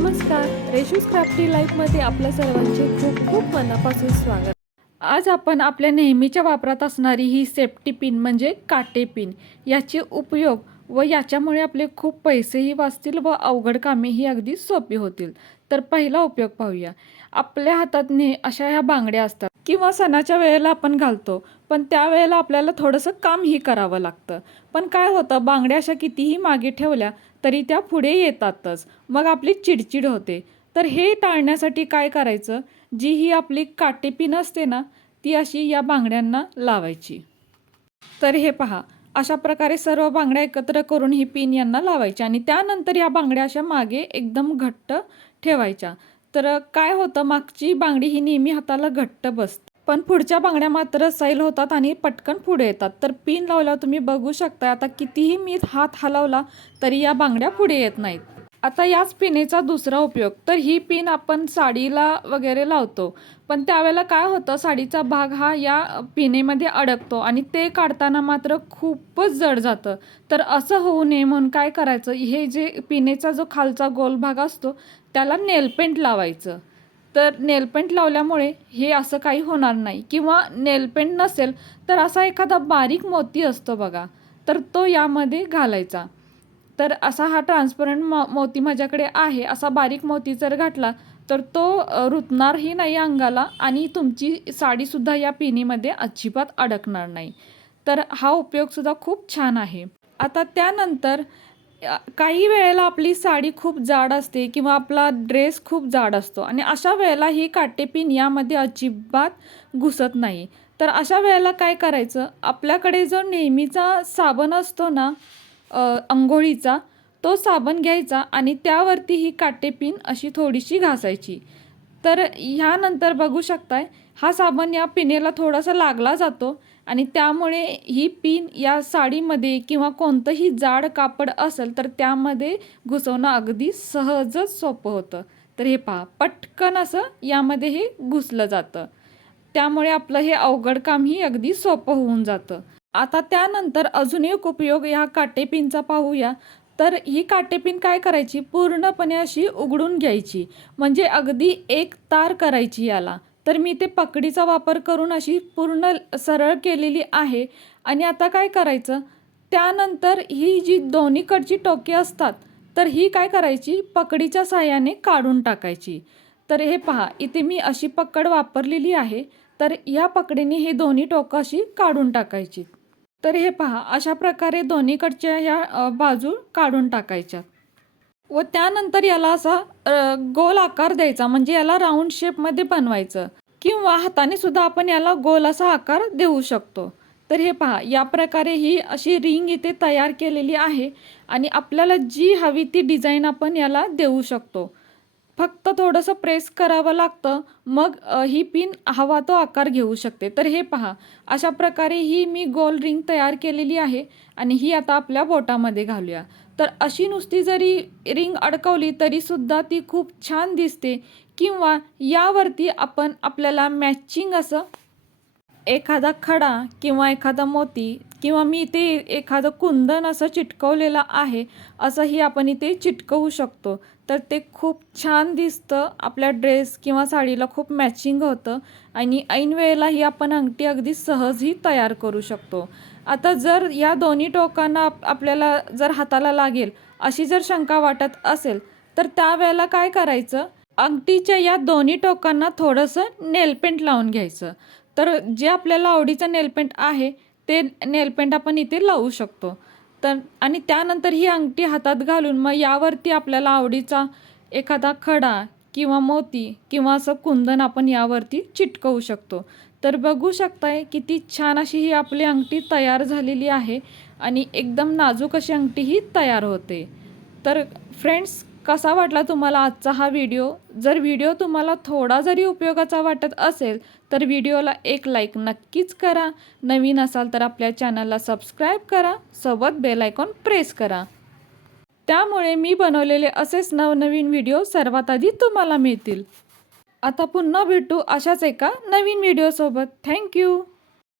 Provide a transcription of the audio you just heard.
नमस्कार. रेशूज क्राफ्टी लाईफमध्ये आपल्या सर्वांचे खूप खूप मनापासून स्वागत. आज आपण आपल्या नेहमीच्या वापरात असणारी ही सेफ्टी पिन म्हणजे काटे पिन याचे उपयोग व याच्यामुळे आपले खूप पैसेही वाचतील व अवघड कामेही अगदी सोपी होतील. तर पहिला उपयोग पाहूया. आपल्या हातात ने अशा ह्या बांगड्या असतात. किंवा सणाच्या वेळेला आपण घालतो पण त्यावेळेला आपल्याला थोडंसं कामही करावं लागतं. पण काय होतं बांगड्या अशा कितीही मागे ठेवल्या तरी त्या पुढे येतातच. मग आपली चिडचिड होते. तर हे टाळण्यासाठी काय करायचं? जी ही आपली काटेपिन असते ना ती अशी या बांगड्यांना लावायची. तर हे पहा अशा प्रकारे सर्व बांगड्या एकत्र करून ही पिन यांना लावायची आणि त्यानंतर या बांगड्या अशा मागे एकदम घट्ट ठेवायच्या. तर काय होतं मागची बांगडी ही नेहमी हाताला घट्ट बसते. पण पुढच्या बांगड्या मात्र सैल होतात आणि पटकन पुढे येतात. तर पिन लावल्यावर तुम्ही बघू शकता आता कितीही मी हात हलवला तरी या बांगड्या पुढे येत नाहीत. आता याच पिनेचा दुसरा उपयोग. तर ही पिन आपण साडीला वगैरे लावतो. पण त्यावेळेला काय होतं साडीचा भाग हा या पिनेमध्ये अडकतो आणि ते काढताना मात्र खूपच जड जातं. तर असं होऊ नये म्हणून काय करायचं हे जे पिनेचा जो खालचा गोल भाग असतो त्याला नेलपेंट लावायचं. तर नेलपेंट लावल्यामुळे हे असं काही होणार नाही. किंवा नेलपेंट नसेल तर असा एखादा बारीक मोती असतो बघा तर तो यामध्ये घालायचा. तर असा हा ट्रान्सपरंट मो मोती माझ्याकडे आहे. असा बारीक मोती जर घातला तर तो रुतणारही नाही अंगाला आणि तुमची साडीसुद्धा या पिनीमध्ये अजिबात अडकणार नाही. तर हा उपयोगसुद्धा खूप छान आहे. आता त्यानंतर काही वेळेला आपली साडी खूप जाड असते किंवा आपला ड्रेस खूप जाड असतो आणि अशा वेळेला ही काटेपिन यामध्ये अजिबात घुसत नाही. तर अशा वेळेला काय करायचं? आपल्याकडे जो नेहमीचा साबण असतो ना अंघोळीचा तो साबण घ्यायचा आणि त्यावरती ही काटेपिन अशी थोडीशी घासायची. तर ह्यानंतर बघू शकताय हा साबण या पिनेला थोडासा लागला जातो आणि त्यामुळे ही पिन या साडीमध्ये किंवा कोणतंही जाड कापड असेल तर त्यामध्ये घुसवणं अगदी सहजच सोपं होतं. तर हे पहा पटकन असं यामध्ये हे घुसलं जातं. त्यामुळे आपलं हे अवघड कामही अगदी सोपं होऊन जातं. आता त्यानंतर अजून एक उपयोग ह्या काटेपिनचा पाहूया. तर ही काटेपिन काय करायची? पूर्णपणे अशी उघडून घ्यायची. म्हणजे अगदी एक तार करायची याला. तर मी ते पकडीचा वापर करून अशी पूर्ण सरळ केलेली आहे. आणि आता काय करायचं? त्यानंतर ही जी दोन्हीकडची टोके असतात तर ही काय करायची? पकडीच्या साह्याने काढून टाकायची. तर हे पहा इथे मी अशी पकड वापरलेली आहे. तर या पकडीने हे दोन्ही टोकं अशी काढून टाकायची. तर हे पहा अशा प्रकारे दोन्हीकडच्या ह्या बाजू काढून टाकायच्या. व त्यानंतर याला असा गोल आकार द्यायचा म्हणजे याला राऊंड शेपमध्ये बनवायचं. किंवा हाताने सुद्धा आपण याला गोल असा आकार देऊ शकतो. तर हे पहा या प्रकारे ही अशी रिंग इथे तयार केलेली आहे आणि आपल्याला जी हवी ती डिझाईन आपण याला देऊ शकतो. फक्त थोडंसं प्रेस करावं लागतं मग ही पिन हवा तो आकार घेऊ शकते. तर हे पहा अशा प्रकारे ही मी गोल रिंग तयार केलेली आहे आणि ही आता आपल्या बोटामध्ये घालूया. तर अशी नुसती जरी रिंग अडकवली तरीसुद्धा ती खूप छान दिसते किंवा यावरती आपण आपल्याला मॅचिंग असं एखादा खडा किंवा एखादा मोती किंवा मी इथे एखादं कुंदन असं चिटकवलेलं आहे असंही आपण इथे चिटकवू शकतो. तर ते खूप छान दिसतं. आपल्या ड्रेस किंवा साडीला खूप मॅचिंग होतं आणि ऐन ही आपण अंगठी अगदी सहजही तयार करू शकतो. आता जर या दोन्ही टोकांना आपल्याला जर हाताला लागेल अशी जर शंका वाटत असेल तर त्यावेळेला काय करायचं? अंगठीच्या या दोन्ही टोकांना थोडंसं नेलपेंट लावून घ्यायचं. तर जे आपल्याला आवडीचं नेलपेंट आहे ते नेलपेंट आपण इथे लावू शकतो. तर आणि त्यानंतर ही अंगठी हातात घालून मग यावरती आपल्याला आवडीचा एखादा खडा किंवा मोती किंवा असं कुंदन आपण यावरती चिटकवू शकतो. तर बघू शकताय किती छान अशी ही आपली अंगठी तयार झालेली आहे आणि एकदम नाजूक अशी अंगठी ही तयार होते. तर फ्रेंड्स कसा वाटला तुम्हाला आजचा हा व्हिडिओ? जर व्हिडिओ तुम्हाला थोडा जरी उपयोगाचा वाटत असेल तर व्हिडिओला एक लाईक नक्कीच करा. नवीन असाल तर आपल्या चॅनलला सबस्क्राईब करा. सोबत बेल आयकॉन प्रेस करा. त्यामुळे मी बनवलेले असेच नवनवीन व्हिडिओ सर्वात आधी तुम्हाला मिळतील. आता पुन्हा भेटू अशाच एका नवीन व्हिडिओसोबत थँक्यू